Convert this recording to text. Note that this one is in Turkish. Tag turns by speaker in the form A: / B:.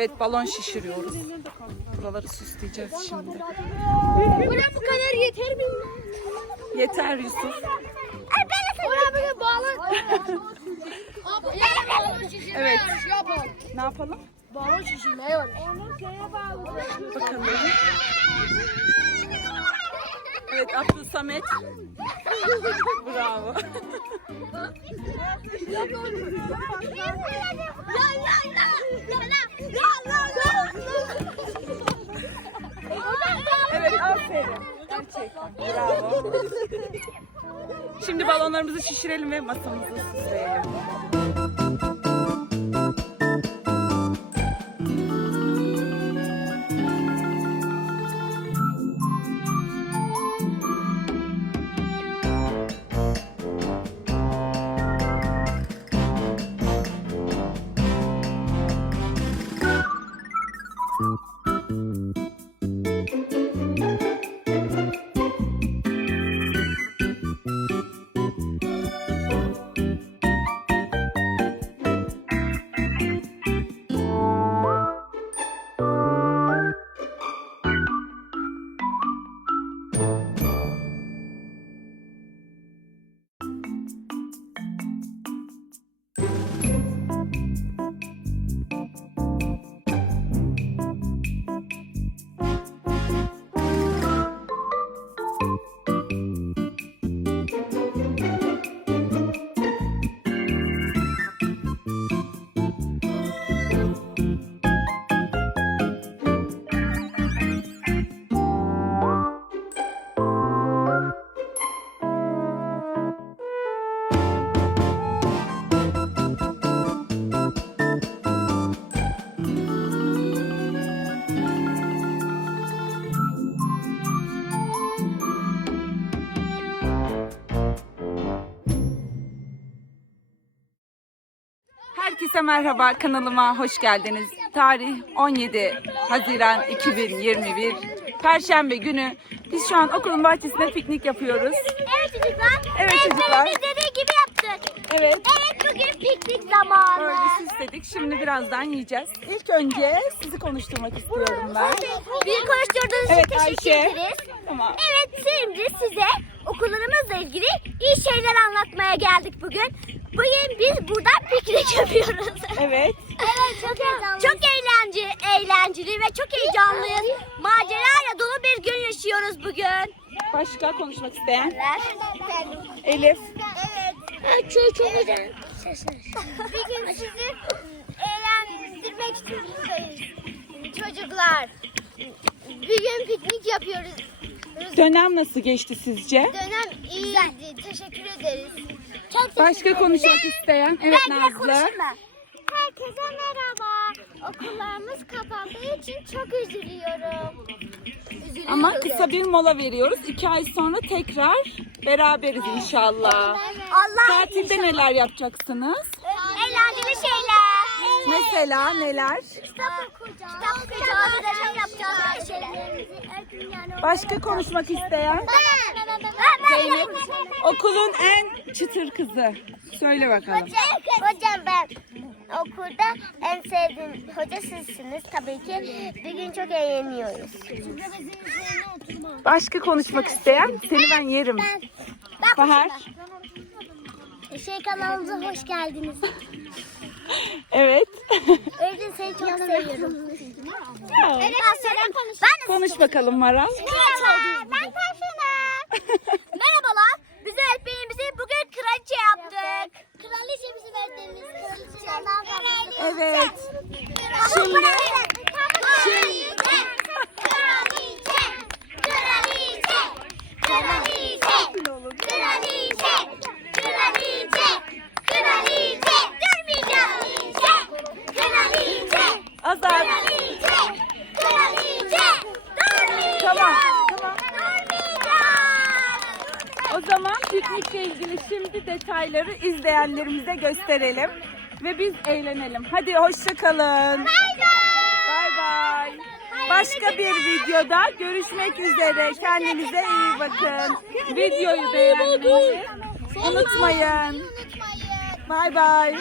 A: Evet balon şişiriyoruz. Buraları süsleyeceğiz şimdi.
B: Buna bu kadar yeter mi?
A: Yeter Yusuf.
B: Oraya böyle bağlı.
A: Evet. Ne yapalım?
B: Balon şişirmeye var.
A: Bakalım. Evet Abdül Samet. Bravo. Şimdi balonlarımızı şişirelim ve masamızı süsleyelim. Herkese merhaba kanalıma hoş geldiniz. Tarih 17 Haziran 2021 Perşembe günü biz şu an okulun bahçesinde piknik yapıyoruz.
B: Evet çocuklar.
A: Evet çocuklar.
B: Dediği gibi yaptık.
A: Evet.
B: Evet bugün piknik zamanı.
A: Böyle süsledik. Şimdi birazdan yiyeceğiz. İlk önce sizi konuşturmak istiyorum ben.
B: Bir konuşturduğunuz
A: Evet,
B: için teşekkür
A: Ayşe.
B: ederiz.
A: Tamam.
B: Evet şimdi size okullarımızla ilgili iyi şeyler anlatmaya geldik bugün. Bugün biz burada piknik yapıyoruz.
A: Evet.
B: Evet çok heyecanlıyız. Çok eğlence, eğlenceli ve çok heyecanlıyız. Macerayla dolu bir gün yaşıyoruz bugün.
A: Başka konuşmak isteyen?
B: Evet.
A: Elif.
B: Evet. Çok çok güzel. Bir gün sizi eğlendirmek için buradayız. Çocuklar. Bir gün piknik yapıyoruz.
A: Dönem nasıl geçti sizce?
B: Dönem iyiydi. Teşekkür ederiz. Çok
A: Başka konuşmak isteyen? Evet
B: Ben
A: Nazlı.
B: Herkese merhaba. Okullarımız kapandığı için çok üzülüyorum. Üzülüyorum.
A: Ama kısa bir mola veriyoruz. İki ay sonra tekrar beraberiz inşallah.
B: Allah
A: Tatilde neler yapacaksınız? Mesela neler?
B: Kitap okuyacağız. Kitap okuyacağız. Ödev yapacağız. Böyle şeyler.
A: Başka konuşmak isteyen? Zeynep. Okulun en çıtır kızı. Söyle bakalım.
B: Hocam ben okulda en sevdiğim hoca sizsiniz tabii ki. Bir gün çok eğleniyoruz.
A: Başka konuşmak isteyen? Seni ben yerim. Bahar.
B: Şey kanalımıza hoş geldiniz.
A: Evet.
B: Özgün seni çok seviyorum. Evet, ben, ben
A: Konuş bakalım Maral.
B: Merhaba, ben Taşına. Merhabalar, biz öğretmenimizi bugün kraliçe yaptık. Kraliçemizi verdiniz. Kraliçe.
A: Evet.
B: Şimdi.
A: Şimdi-
B: Kraliçe. Kraliçe. Kraliçe. Kraliçe. Kraliçe. Kraliçe. Kraliçe. Durmayacağım. Kraliçe.
A: Azar.
B: Kraliçe. Kraliçe. Durmayacağım.
A: Tamam. Tamam.
B: Durmayacağım.
A: O zaman piknikle ilgili şimdi detayları izleyenlerimize gösterelim. Ve biz eğlenelim. Hadi hoşça kalın. Bay bay. Başka bir videoda görüşmek üzere. Kendinize iyi bakın. Videoyu beğenmeyi unutmayın.
B: Bay bay.